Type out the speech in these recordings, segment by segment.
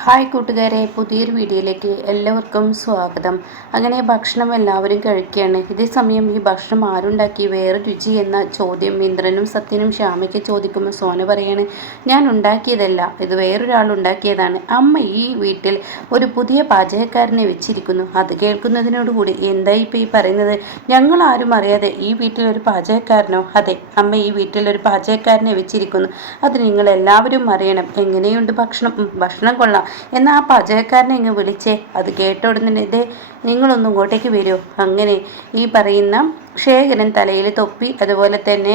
Hi കൂട്ടുകാരെ, പുതിയൊരു വീഡിയോയിലേക്ക് എല്ലാവർക്കും സ്വാഗതം. അങ്ങനെ ഭക്ഷണം എല്ലാവരും കഴിക്കുകയാണ്. ഇതേ സമയം ഈ ഭക്ഷണം ആരുണ്ടാക്കി, വേറെ രുചി എന്ന ചോദ്യം ഇന്ദ്രനും സത്യനും ശ്യാമയ്ക്ക് ചോദിക്കുമ്പോൾ സോന പറയാണ്, ഞാൻ ഉണ്ടാക്കിയതല്ല, ഇത് വേറൊരാൾ ഉണ്ടാക്കിയതാണ്. അമ്മ ഈ വീട്ടിൽ ഒരു പുതിയ പാചകക്കാരനെ വെച്ചിരിക്കുന്നു. അത് കേൾക്കുന്നതിനോടുകൂടി എന്തായി ഇപ്പോൾ ഈ പറയുന്നത്? ഞങ്ങൾ ആരും അറിയാതെ ഈ വീട്ടിൽ ഒരു പാചകക്കാരനോ? അതെ, അമ്മ ഈ വീട്ടിൽ ഒരു പാചകക്കാരനെ വെച്ചിരിക്കുന്നു. അത് നിങ്ങൾ എല്ലാവരും അറിയണം. എങ്ങനെയുണ്ട് ഭക്ഷണം? ഭക്ഷണം കൊള്ളാം. എന്നാൽ ആ പാചകക്കാരനെ ഇങ്ങ് വിളിച്ചേ. അത് കേട്ട ഉടനെ ഇതേ നിങ്ങളൊന്നും ഇങ്ങോട്ടേക്ക് വരുമോ? അങ്ങനെ ഈ പറയുന്ന ശേഖരൻ തലയിൽ തൊപ്പി, അതുപോലെ തന്നെ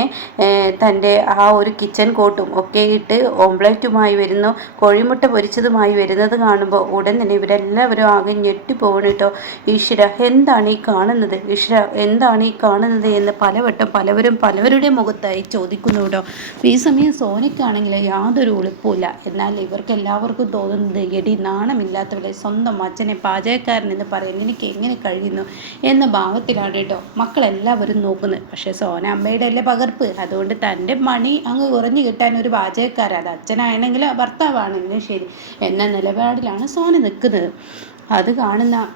തൻ്റെ ആ ഒരു കിച്ചൺ കോട്ടും ഒക്കെ ഇട്ട് ഓംപ്ലേറ്റുമായി വരുന്നു, കോഴിമുട്ട പൊരിച്ചതുമായി വരുന്നത് കാണുമ്പോൾ ഉടൻ തന്നെ ഇവരെല്ലാവരും ആകെ ഞെട്ടിപ്പോകണം കേട്ടോ. ഈശ്വര, എന്താണ് ഈ കാണുന്നത്? ഈശ്വര, എന്താണ് ഈ കാണുന്നത് എന്ന് പലവട്ടം പലവരുടെ മുഖത്തായി ചോദിക്കുന്നു കേട്ടോ. ഈ സമയം സോനയ്ക്കാണെങ്കിൽ യാതൊരു എളുപ്പമില്ല. എന്നാൽ ഇവർക്ക് എല്ലാവർക്കും തോന്നുന്നത്, എടി നാണമില്ലാത്തവരെ, സ്വന്തം അച്ഛനെ പാചകക്കാരൻ എന്ന് പറയുന്നത് എനിക്ക് എങ്ങനെ കഴിയുന്നു എന്ന ഭാവത്തിലാണ് കേട്ടോ മക്കളെല്ലാവരും നോക്കുന്നത്. പക്ഷേ സോന അമ്മയുടെ അല്ലേ പകർപ്പ്. അതുകൊണ്ട് തൻ്റെ മണി അങ്ങ് കുറഞ്ഞു കിട്ടാൻ ഒരു പാചകക്കാരൻ, അത് അച്ഛനാണെങ്കിലും ഭർത്താവാണെങ്കിലും ശരി എന്ന നിലപാടിലാണ് സോന നിൽക്കുന്നത്. അത് കാണുന്ന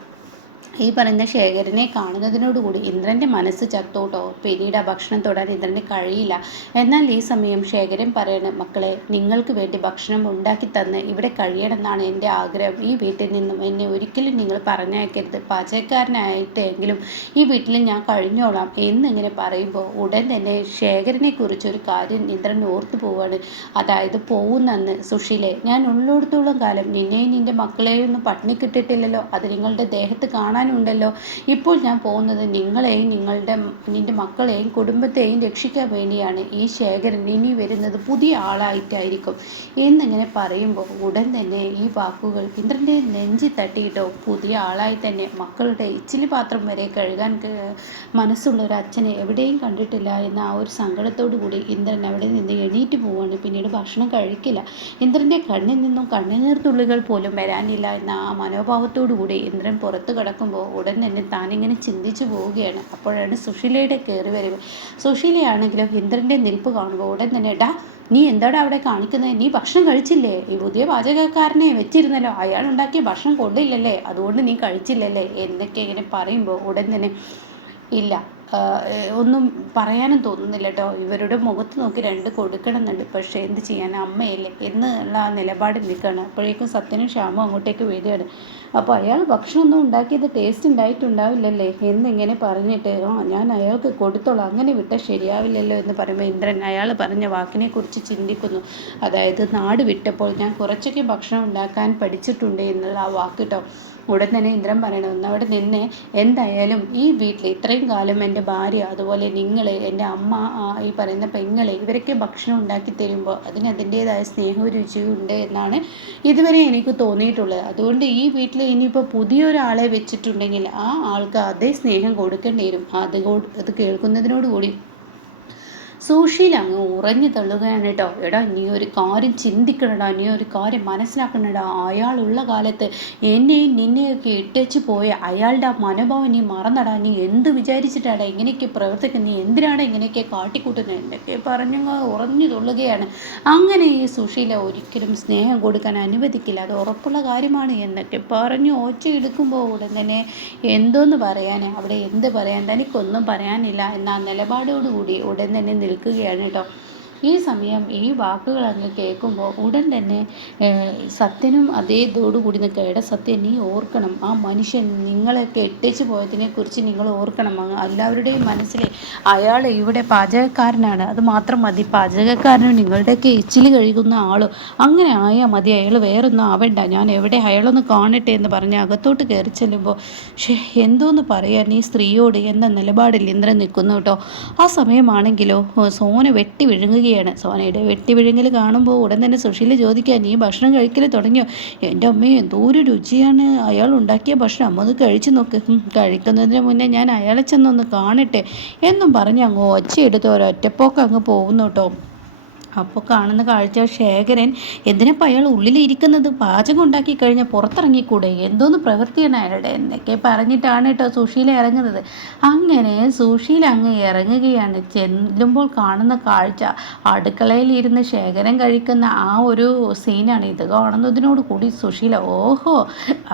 ഈ പറയുന്ന ശേഖരനെ കാണുന്നതിനോടുകൂടി ഇന്ദ്രൻ്റെ മനസ്സ് ചത്തോട്ടോ. പിന്നീട് ആ ഭക്ഷണം തൊടാൻ ഇന്ദ്രന് കഴിയില്ല. എന്നാൽ ഈ സമയം ശേഖരൻ പറയണം, മക്കളെ, നിങ്ങൾക്ക് വേണ്ടി ഭക്ഷണം ഉണ്ടാക്കി തന്ന് ഇവിടെ കഴിയണമെന്നാണ് എൻ്റെ ആഗ്രഹം. ഈ വീട്ടിൽ നിന്നും എന്നെ ഒരിക്കലും നിങ്ങൾ പറഞ്ഞയക്കരുത്. പാചകക്കാരനായിട്ടെങ്കിലും ഈ വീട്ടിൽ ഞാൻ കഴിഞ്ഞോളാം എന്നിങ്ങനെ പറയുമ്പോൾ ഉടൻ തന്നെ ശേഖരനെ കുറിച്ചൊരു കാര്യം ഇന്ദ്രൻ ഓർത്തു പോവാണ്. അതായത് പോകുന്നന്ന്, സുഷിലെ, ഞാൻ ഉള്ളിടത്തോളം കാലം നിന്നെയും നിൻ്റെ മക്കളെയും ഒന്നും പട്ടിണിക്കിട്ടിട്ടില്ലല്ലോ. അത് നിങ്ങളുടെ ദേഹത്ത് കാണാനുണ്ടല്ലോ. ഇപ്പോൾ ഞാൻ പോകുന്നത് നിങ്ങളെയും നിൻ്റെ മക്കളെയും കുടുംബത്തെയും രക്ഷിക്കാൻ വേണ്ടിയാണ്. ഈ ശേഖരൻ ഇനി വരുന്നത് പുതിയ ആളായിട്ടായിരിക്കും എന്നിങ്ങനെ പറയുമ്പോൾ ഉടൻ തന്നെ ഈ വാക്കുകൾ ഇന്ദ്രൻ്റെ നെഞ്ചി തട്ടിയിട്ടോ. പുതിയ ആളായി തന്നെ മക്കളുടെ ഇച്ചിലി പാത്രം വരെ കഴുകാൻ മനസ്സുള്ള ഒരു അച്ഛനെ എവിടെയും കണ്ടിട്ടില്ല എന്ന ആ ഒരു സങ്കടത്തോടു കൂടി ഇന്ദ്രൻ അവിടെ നിന്ന് എണീറ്റ് പോവാണ്. പിന്നീട് ഭക്ഷണം കഴിക്കില്ല. ഇന്ദ്രൻ്റെ കണ്ണിൽ നിന്നും കണ്ണുനീർ തുള്ളികൾ പോലും വരാനില്ല എന്ന ആ മനോഭാവത്തോടു കൂടി ഇന്ദ്രൻ പുറത്തു കിടക്കുമ്പോൾ ഉടൻ തന്നെ താനിങ്ങനെ ചിന്തിച്ചു പോവുകയാണ്. അപ്പോഴാണ് സുശീലയുടെ കയറി വരവ്. സുശീലയാണെങ്കിലും ഇന്ദ്രൻ്റെ നിൽപ്പ് കാണുമ്പോൾ ഉടൻ തന്നെ, ഡാ, നീ എന്താണ് അവിടെ കാണിക്കുന്നത്? നീ ഭക്ഷണം കഴിച്ചില്ലേ? ഈ പുതിയ പാചകക്കാരനെ വെച്ചിരുന്നല്ലോ, അയാൾ ഉണ്ടാക്കിയ ഭക്ഷണം കൊണ്ടില്ലല്ലേ, അതുകൊണ്ട് നീ കഴിച്ചില്ലല്ലേ എന്നൊക്കെ ഇങ്ങനെ പറയുമ്പോൾ ഉടൻ തന്നെ, ഇല്ല, ഒന്നും പറയാനും തോന്നുന്നില്ല കേട്ടോ. ഇവരുടെ മുഖത്ത് നോക്കി രണ്ട് കൊടുക്കണമെന്നുണ്ട്, പക്ഷേ എന്ത് ചെയ്യാൻ, അമ്മയല്ലേ എന്നുള്ള ആ നിലപാടിൽ നിൽക്കുകയാണ്. അപ്പോഴേക്കും സത്യനും ശ്യാമും അങ്ങോട്ടേക്ക് വരികയാണ്. അപ്പോൾ അയാൾ ഭക്ഷണമൊന്നും ഉണ്ടാക്കിയത് ടേസ്റ്റ് ഉണ്ടായിട്ടുണ്ടാവില്ലല്ലേ എന്നിങ്ങനെ പറഞ്ഞിട്ട്, ഞാൻ അയാൾക്ക് കൊടുത്തോളാം, അങ്ങനെ വിട്ടാൽ ശരിയാവില്ലല്ലോ എന്ന് പറയുമ്പോൾ ഇന്ദ്രൻ അയാൾ പറഞ്ഞ വാക്കിനെ കുറിച്ച് ചിന്തിക്കുന്നു. അതായത് നാട് വിട്ടപ്പോൾ ഞാൻ കുറച്ചൊക്കെ ഭക്ഷണം ഉണ്ടാക്കാൻ പഠിച്ചിട്ടുണ്ട് എന്നുള്ള ആ വാക്ക് കേട്ടോ. ഉടൻ തന്നെ ഇന്ദ്രൻ പറയണം, ഒന്നവിടെ നിന്ന്, എന്തായാലും ഈ വീട്ടിൽ ഇത്രയും കാലം എൻ്റെ ഭാര്യ, അതുപോലെ നിങ്ങൾ, എൻ്റെ അമ്മ, ഈ പറയുന്ന പെങ്ങളെ, ഇവരൊക്കെ ഭക്ഷണം ഉണ്ടാക്കി തരുമ്പോൾ അതിന് അതിൻ്റേതായ സ്നേഹവും രുചിയും ഉണ്ട് എന്നാണ് ഇതുവരെ എനിക്ക് തോന്നിയിട്ടുള്ളത്. അതുകൊണ്ട് ഈ വീട്ടിൽ ഇനിയിപ്പോൾ പുതിയൊരാളെ വെച്ചിട്ടുണ്ടെങ്കിൽ ആ ആൾക്ക് അതേ സ്നേഹം കൊടുക്കേണ്ടി വരും. അത് കേൾക്കുന്നതിനോടുകൂടി സുശീല അങ്ങ് ഉറഞ്ഞു തള്ളുകയാണ് കേട്ടോ. എടാ, നീ ഒരു കാര്യം ചിന്തിക്കണടാ, നീ ഒരു കാര്യം മനസ്സിലാക്കണടാ. അയാളുള്ള കാലത്ത് എന്നെയും നിന്നെയൊക്കെ ഇട്ടേച്ച് പോയ അയാളുടെ ആ മനോഭാവം നീ മറന്നടാ. നീ എന്ത് വിചാരിച്ചിട്ടാടാ ഇങ്ങനെയൊക്കെ പ്രവർത്തിക്കുന്നത്? നീ എന്തിനാണ് ഇങ്ങനെയൊക്കെ കാട്ടിക്കൂട്ടുന്നത് എന്നൊക്കെ പറഞ്ഞങ്ങ് ഉറഞ്ഞു തള്ളുകയാണ്. അങ്ങനെ ഈ സുശീല ഒരിക്കലും സ്നേഹം കൊടുക്കാൻ അനുവദിക്കില്ല, അത് ഉറപ്പുള്ള കാര്യമാണ് എന്നൊക്കെ പറഞ്ഞു ഒച്ചയെടുക്കുമ്പോൾ ഉടൻ തന്നെ എന്തോന്ന് പറയാൻ, അവിടെ എന്ത് പറയാൻ, തനിക്കൊന്നും പറയാനില്ല എന്ന നിലപാടോടുകൂടി ഉടൻ തന്നെ നിൽക്കുകയാണ് കേട്ടോ. ഈ സമയം ഈ വാക്കുകൾ അങ്ങ് കേൾക്കുമ്പോൾ ഉടൻ തന്നെ സത്യനും അതേ ഇതോടുകൂടി നിൽക്കുക. സത്യൻ, നീ ഓർക്കണം, ആ മനുഷ്യൻ നിങ്ങളൊക്കെ ഇട്ടേച്ച് പോയതിനെക്കുറിച്ച് നിങ്ങൾ ഓർക്കണം. എല്ലാവരുടെയും മനസ്സിൽ അയാൾ ഇവിടെ പാചകക്കാരനാണ്, അത് മാത്രം മതി. പാചകക്കാരനും നിങ്ങളുടെയൊക്കെ എച്ചില് കഴുകുന്ന ആളോ അങ്ങനെ ആയാൽ മതി, അയാൾ വേറൊന്നും ആവണ്ട. ഞാൻ എവിടെ അയാളൊന്ന് കാണട്ടെ എന്ന് പറഞ്ഞ് അകത്തോട്ട് കയറി ചെല്ലുമ്പോൾ, എന്തോന്ന് പറയാൻ ഈ സ്ത്രീയോട് എന്ന നിലപാടിൽ ഇന്ദ്രൻ നിൽക്കുന്നു കേട്ടോ. ആ സമയമാണെങ്കിലോ സോന വെട്ടി വിഴുങ്ങുകയാണ്. സോനയുടെ വെട്ടി വിഴുങ്ങൽ കാണുമ്പോൾ ഉടൻ തന്നെ സുശീല ചോദിക്കുക, നീ ഭക്ഷണം കഴിക്കൽ തുടങ്ങിയോ? എൻ്റെ അമ്മയെ, എന്തോ ഒരു രുചിയാണ് അയാൾ ഉണ്ടാക്കിയ ഭക്ഷണം, അമ്മ ഒന്ന് കഴിച്ചു നോക്ക്. കഴിക്കുന്നതിന് മുന്നേ ഞാൻ അയാളെ ചെന്നൊന്ന് കാണട്ടെ എന്നും പറഞ്ഞ് അങ്ങ് ഒച്ചയെടുത്ത് ഒരൊറ്റപ്പോക്ക് അങ്ങ് പോകുന്നു കേട്ടോ. അപ്പോൾ കാണുന്ന കാഴ്ച ശേഖരൻ എന്തിനപ്പോൾ അയാൾ ഉള്ളിലിരിക്കുന്നത്, പാചകം ഉണ്ടാക്കി കഴിഞ്ഞാൽ പുറത്തിറങ്ങിക്കൂടെ, എന്തോന്ന് പ്രവൃത്തിയാണ് അയാളുടെ എന്നൊക്കെ പറഞ്ഞിട്ടാണ് കേട്ടോ സുശീല ഇറങ്ങുന്നത്. അങ്ങനെ സുശീല അങ്ങ് ഇറങ്ങുകയാണ്. ചെല്ലുമ്പോൾ കാണുന്ന കാഴ്ച അടുക്കളയിലിരുന്ന് ശേഖരൻ കഴിക്കുന്ന ആ ഒരു സീനാണ്. ഇത് കാണുന്നതിനോട് കൂടി സുശീല ഓഹോ,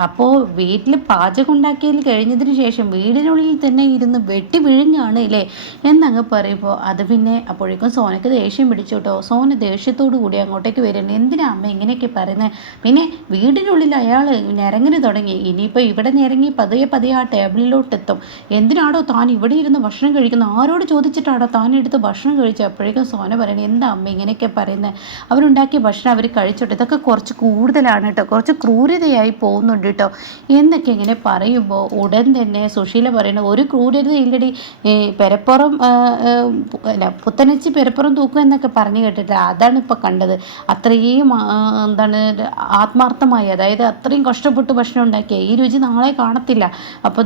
അപ്പോൾ വീട്ടിൽ പാചകം ഉണ്ടാക്കിയതിൽ കഴിഞ്ഞതിന് ശേഷം വീടിനുള്ളിൽ തന്നെ ഇരുന്ന് വെട്ടി വിഴുങ്ങാണ് അല്ലേ എന്നങ്ങ് പറയുമ്പോൾ അത് പിന്നെ അപ്പോഴേക്കും സോനയ്ക്ക് ദേഷ്യം പിടിച്ചു കേട്ടോ. സോന ദേഷ്യത്തോടു കൂടി അങ്ങോട്ടേക്ക് വരുന്നുണ്ട്. എന്തിനാ അമ്മ ഇങ്ങനെയൊക്കെ പറയുന്നത്? പിന്നെ വീടിനുള്ളിൽ അയാൾ ഞരങ്ങിന് തുടങ്ങി. ഇനിയിപ്പോൾ ഇവിടെ ഞരങ്ങി പതിയെ പതിയെ ആ ടേബിളിലോട്ടെത്തും. എന്തിനാടോ താൻ ഇവിടെ ഇരുന്ന് ഭക്ഷണം കഴിക്കുന്നത്? ആരോട് ചോദിച്ചിട്ടാണോ താൻ എടുത്ത് ഭക്ഷണം കഴിച്ചത്? അപ്പോഴേക്കും സോന പറയണേ, എന്താ അമ്മ ഇങ്ങനെയൊക്കെ പറയുന്നത്? അവരുണ്ടാക്കിയ ഭക്ഷണം അവർ കഴിച്ചോട്ടെ, ഇതൊക്കെ കുറച്ച് കൂടുതലാണ് കേട്ടോ, കുറച്ച് ക്രൂരതയായി പോകുന്നുണ്ട് കേട്ടോ എന്നൊക്കെ ഇങ്ങനെ പറയുമ്പോൾ ഉടൻ തന്നെ സുശീല പറയുന്നത്, ഒരു ക്രൂരതയില്ലടി, പെരപ്പുറം അല്ല പുത്തനച്ചി പെരപ്പുറം തൂക്കുക എന്നൊക്കെ പറഞ്ഞു കേട്ടിട്ട് അതാണ് ഇപ്പോൾ കണ്ടത്. അത്രയും എന്താണ് ആത്മാർത്ഥമായി, അതായത് അത്രയും കഷ്ടപ്പെട്ട് ഭക്ഷണം ഉണ്ടാക്കിയ ഈ രുചി നാളെ കാണത്തില്ല. അപ്പോൾ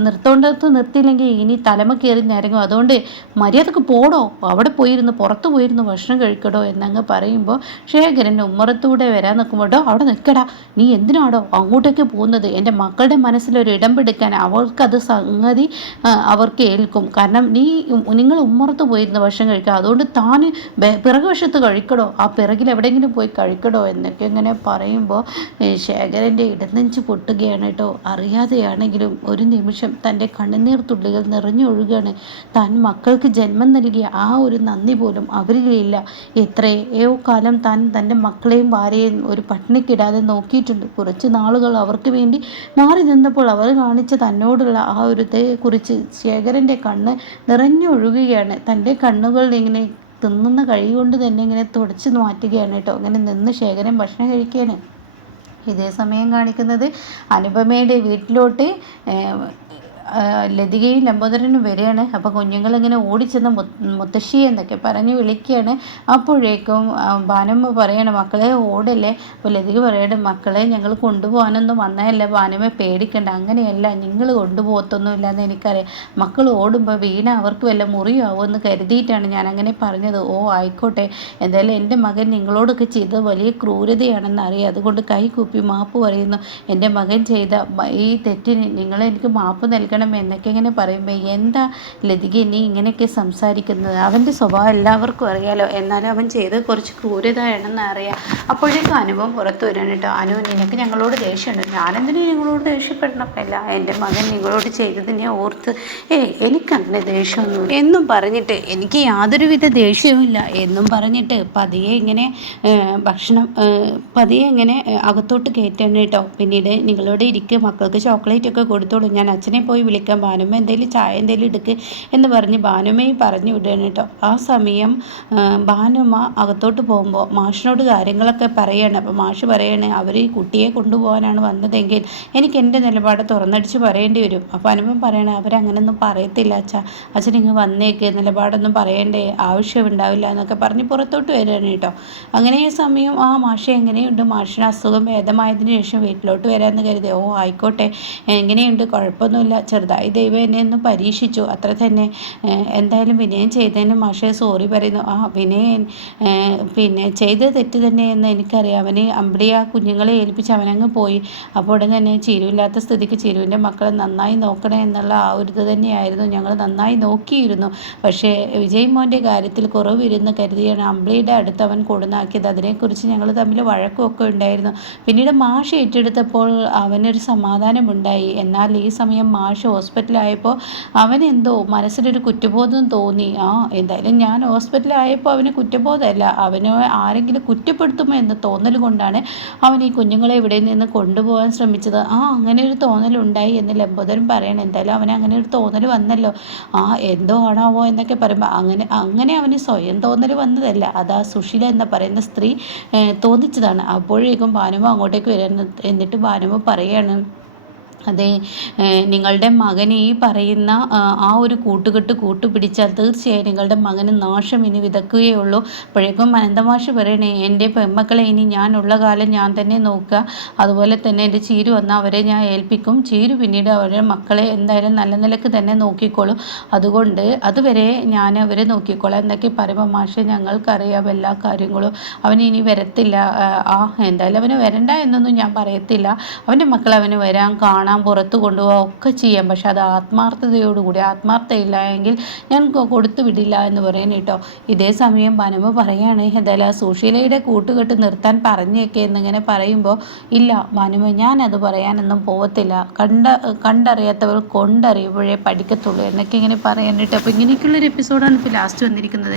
നിർത്തിയില്ലെങ്കിൽ ഇനി തലമ കയറി ഞരങ്ങും. അതുകൊണ്ട് മര്യാദക്ക് പോടോ, അവിടെ പോയിരുന്നു പുറത്ത് പോയിരുന്നു ഭക്ഷണം കഴിക്കടോ എന്നങ്ങ് പറയുമ്പോൾ ശേഖരൻ ഉമ്മറത്തൂടെ വരാൻ നിൽക്കുമ്പോഴോ, അവിടെ നിൽക്കടാ, നീ എന്തിനാടോ അങ്ങോട്ടേക്ക് പോകുന്നത്? എൻ്റെ മക്കളുടെ മനസ്സിലൊരു ഇടം പിടിക്കാൻ അവർക്കത് സംഗതി അവർക്ക് ഏൽക്കും. കാരണം നിങ്ങൾ ഉമ്മറത്ത് പോയിരുന്നു ഭക്ഷണം കഴിക്കുക, അതുകൊണ്ട് താൻ പിറകുവശത്ത് കഴിക്കടോ, ആ പിറകിൽ എവിടെയെങ്കിലും പോയി കഴിക്കടോ എന്നൊക്കെ ഇങ്ങനെ പറയുമ്പോൾ ശേഖരൻ്റെ ഇടനെഞ്ച് പൊട്ടുകയാണ് കേട്ടോ. അറിയാതെയാണെങ്കിലും ഒരു നിമിഷം തൻ്റെ കണ്ണുനീർ തുള്ളികൾ നിറഞ്ഞൊഴുകയാണ്. താൻ മക്കൾക്ക് ജന്മം നൽകിയ ആ ഒരു നന്ദി പോലും അവരിലില്ല. എത്രയോ കാലം താൻ തൻ്റെ മക്കളെയും ഭാര്യയും ഒരു പട്ടിണിക്കിടാതെ നോക്കിയിട്ടുണ്ട്. കുറച്ച് നാളുകൾ അവർക്ക് വേണ്ടി മാറി നിന്നപ്പോൾ അവർ കാണിച്ച തന്നോടുള്ള ആ ഒരു കുറിച്ച് ശേഖരൻ്റെ കണ്ണ് നിറഞ്ഞൊഴുകുകയാണ്. തൻ്റെ കണ്ണുകൾ ഇങ്ങനെ തിന്നുന്ന കൈ കൊണ്ട് തന്നെ ഇങ്ങനെ തുടച്ച് മാറ്റുകയാണ് കേട്ടോ. അങ്ങനെ നിന്ന് ശേഖരൻ ഭക്ഷണം കഴിക്കുകയാണ്. ഇതേ സമയം കാണിക്കുന്നത് അനുപമയുടെ വീട്ടിലോട്ട് ലതികയും ലംബോദരനും വരികയാണ്. അപ്പോൾ കുഞ്ഞുങ്ങളിങ്ങനെ ഓടിച്ചെന്ന് മുത്തശ്ശി എന്നൊക്കെ പറഞ്ഞ് വിളിക്കുകയാണ്. അപ്പോഴേക്കും ഭാനുമ്മ പറയണം, മക്കളെ ഓടല്ലേ. അപ്പോൾ ലതിക പറയണം, മക്കളെ ഞങ്ങൾ കൊണ്ടുപോകാനൊന്നും വന്നതല്ല ഭാനുമ്മ, പേടിക്കണ്ട, അങ്ങനെയല്ല, നിങ്ങൾ കൊണ്ടുപോകത്തൊന്നുമില്ല എന്ന് എനിക്കറിയാം. മക്കൾ ഓടുമ്പോൾ വീണ അവർക്ക് വല്ല മുറിയാവുമെന്ന് കരുതിയിട്ടാണ് ഞാൻ അങ്ങനെ പറഞ്ഞത്. ഓ ആയിക്കോട്ടെ, എന്തായാലും എൻ്റെ മകൻ നിങ്ങളോടൊക്കെ ചെയ്തത് വലിയ ക്രൂരതയാണെന്ന് അറിയാം, അതുകൊണ്ട് കൈ കൂപ്പി മാപ്പ് പറയുന്നു. എൻ്റെ മകൻ ചെയ്ത ഈ തെറ്റിന് നിങ്ങളെനിക്ക് മാപ്പ് നൽകണം എന്നൊക്കെ ഇങ്ങനെ പറയുമ്പോൾ, എന്താ ലതിക നീ ഇങ്ങനെയൊക്കെ സംസാരിക്കുന്നത്? അവൻ്റെ സ്വഭാവം എല്ലാവർക്കും അറിയാലോ, എന്നാലും അവൻ ചെയ്തത് കുറച്ച് ക്രൂരതയാണെന്ന് അറിയാം. അപ്പോഴേക്കും അനുഭവം പുറത്തു വരാണ് കേട്ടോ. നിനക്ക് ഞങ്ങളോട് ദേഷ്യമുണ്ട്. ഞാനെന്തിനും നിങ്ങളോട് ദേഷ്യപ്പെടണമല്ല, എൻ്റെ മകൻ നിങ്ങളോട് ചെയ്തതിനെ ഓർത്ത് എനിക്കങ്ങനെ ദേഷ്യമൊന്നും എന്നും പറഞ്ഞിട്ട് എനിക്ക് യാതൊരുവിധ ദേഷ്യവും ഇല്ല എന്നും പറഞ്ഞിട്ട് പതിയെ ഇങ്ങനെ ഭക്ഷണം പതിയെ ഇങ്ങനെ അകത്തോട്ട് കയറ്റാണ് കേട്ടോ. പിന്നീട് നിങ്ങളോട് ഇരിക്കുക, മക്കൾക്ക് ചോക്ലേറ്റ് ഒക്കെ കൊടുത്തോളൂ, ഞാൻ അച്ഛനെ പോയി വിളിക്കാം, ഭാനുമ്മ എന്തെങ്കിലും ചായ എന്തെങ്കിലും എടുക്ക് എന്ന് പറഞ്ഞ് ഭാനുമ്മയും പറഞ്ഞു വിടുകയാണ് കേട്ടോ. ആ സമയം ഭാനുമ്മ അകത്തോട്ട് പോകുമ്പോൾ മാഷിനോട് കാര്യങ്ങളൊക്കെ പറയുകയാണ്. അപ്പോൾ മാഷ് പറയാണ്, അവർ ഈ കുട്ടിയെ കൊണ്ടുപോകാനാണ് വന്നതെങ്കിൽ എനിക്ക് എൻ്റെ നിലപാട് തുറന്നടിച്ച് പറയേണ്ടി വരും. അപ്പോൾ അനുപം പറയണേ, അവരങ്ങനെയൊന്നും പറയത്തില്ല അച്ഛൻ ഇങ്ങ് വന്നേക്ക്, നിലപാടൊന്നും പറയേണ്ടേ ആവശ്യമുണ്ടാവില്ല എന്നൊക്കെ പറഞ്ഞ് പുറത്തോട്ട് വരികയാണ് കേട്ടോ. അങ്ങനെ ഈ സമയം മാഷ എങ്ങനെയുണ്ട്, മാഷിന് അസുഖം ഭേദമായതിനു ശേഷം വീട്ടിലോട്ട് വരാമെന്ന് കരുതി. ഓ ആയിക്കോട്ടെ, എങ്ങനെയുണ്ട്, കുഴപ്പമൊന്നുമില്ല, ചെറുതായി ദൈവം എന്നെ ഒന്ന് പരീക്ഷിച്ചു, അത്ര തന്നെ. എന്തായാലും വിനയൻ ചെയ്തതിന് മാഷെ സോറി പറയുന്നു. വിനയൻ പിന്നെ ചെയ്ത തെറ്റ് തന്നെയെന്ന് എനിക്കറിയാം. അവന് അമ്പിളിയ കുഞ്ഞുങ്ങളെ ഏൽപ്പിച്ച് അവനങ്ങ് പോയി. അപ്പോൾ ഉടൻ തന്നെ ചിരുവില്ലാത്ത സ്ഥിതിക്ക് ചിരുവിൻ്റെ മക്കളെ നന്നായി നോക്കണേ എന്നുള്ള ആ ഒരു ഇത് തന്നെയായിരുന്നു. ഞങ്ങൾ നന്നായി നോക്കിയിരുന്നു. പക്ഷേ വിജയ് മോൻ്റെ കാര്യത്തിൽ കുറവിരുന്ന് കരുതിയാണ് അമ്പിളിയുടെ അടുത്ത് അവൻ കൊടുന്നാക്കിയത്. അതിനെക്കുറിച്ച് ഞങ്ങൾ തമ്മിൽ വഴക്കമൊക്കെ ഉണ്ടായിരുന്നു. പിന്നീട് മാഷ് ഏറ്റെടുത്തപ്പോൾ അവനൊരു സമാധാനമുണ്ടായി. എന്നാൽ ഈ സമയം മാഷ് ഹോസ്പിറ്റലായപ്പോൾ അവനെന്തോ മനസ്സിലൊരു കുറ്റബോധം തോന്നി. എന്തായാലും ഞാൻ ഹോസ്പിറ്റലായപ്പോൾ അവന് കുറ്റബോധമല്ല, അവന് ആരെങ്കിലും കുറ്റപ്പെടുത്തുമോ എന്ന തോന്നൽ കൊണ്ടാണ് അവൻ ഈ കുഞ്ഞുങ്ങളെ ഇവിടെ നിന്ന് കൊണ്ടുപോകാൻ ശ്രമിച്ചത്. അങ്ങനെ ഒരു തോന്നലുണ്ടായി എന്ന് ലംബോദരൻ പറയണം. എന്തായാലും അവന് അങ്ങനെ ഒരു തോന്നൽ വന്നല്ലോ, എന്തോ ആണാവോ എന്നൊക്കെ പറയുമ്പോൾ അങ്ങനെ അവന് സ്വയം തോന്നൽ വന്നതല്ല, അത് ആ സുശീല എന്ന് പറയുന്ന സ്ത്രീ തോന്നിച്ചതാണ്. അപ്പോഴേക്കും ഭാനുമ അങ്ങോട്ടേക്ക് വരുന്നത്. എന്നിട്ട് ഭാനുമ പറയാണ്, അതെ, നിങ്ങളുടെ മകൻ ഈ പറയുന്ന ആ ഒരു കൂട്ടുകെട്ട് കൂട്ടുപിടിച്ചാൽ തീർച്ചയായും നിങ്ങളുടെ മകന് നാശം ഇനി വിതക്കുകയുള്ളൂ. അപ്പോഴേക്കും അനന്തമാഷ് പറയണേ, എൻ്റെ പെൺമക്കളെ ഇനി ഞാനുള്ള കാലം ഞാൻ തന്നെ നോക്കുക, അതുപോലെ തന്നെ എൻ്റെ ചീരു വന്നാൽ അവരെ ഞാൻ ഏൽപ്പിക്കും, ചീരു പിന്നീട് അവരുടെ മക്കളെ എന്തായാലും നല്ല നിലക്ക് തന്നെ നോക്കിക്കോളും, അതുകൊണ്ട് അതുവരെ ഞാൻ അവരെ നോക്കിക്കോളാം എന്നൊക്കെ പറയുമ്പോൾ, മാഷെ ഞങ്ങൾക്കറിയാം എല്ലാ കാര്യങ്ങളും, അവന് ഇനി വരത്തില്ല, എന്തായാലും അവന് വരണ്ട എന്നൊന്നും ഞാൻ പറയത്തില്ല, അവൻ്റെ മക്കൾ അവന് വരാൻ കാണാൻ പുറത്ത് കൊണ്ടുപോകാം ഒക്കെ ചെയ്യാം, പക്ഷെ അത് ആത്മാർത്ഥതയോടുകൂടി, ആത്മാർത്ഥയില്ല എങ്കിൽ ഞാൻ കൊടുത്തു വിടില്ല എന്ന് പറയുന്നു കേട്ടോ. ഇതേ സമയം ബനുമ പറയാണ്, എന്തായാലും ആ സുശീലയുടെ കൂട്ടുകെട്ട് നിർത്താൻ പറഞ്ഞേക്കെ എന്നിങ്ങനെ പറയുമ്പോൾ, ഇല്ല ബനുമ, ഞാനത് പറയാനൊന്നും പോകത്തില്ല, കണ്ടറിയാത്തവർ കൊണ്ടറിയുമ്പോഴേ പഠിക്കത്തുള്ളൂ എന്നൊക്കെ ഇങ്ങനെ പറയാൻ കേട്ടോ. അപ്പോൾ ഇങ്ങനെയൊക്കെയുള്ളൊരു എപ്പിസോഡാണ് ഇപ്പോൾ ലാസ്റ്റ് വന്നിരിക്കുന്നത്.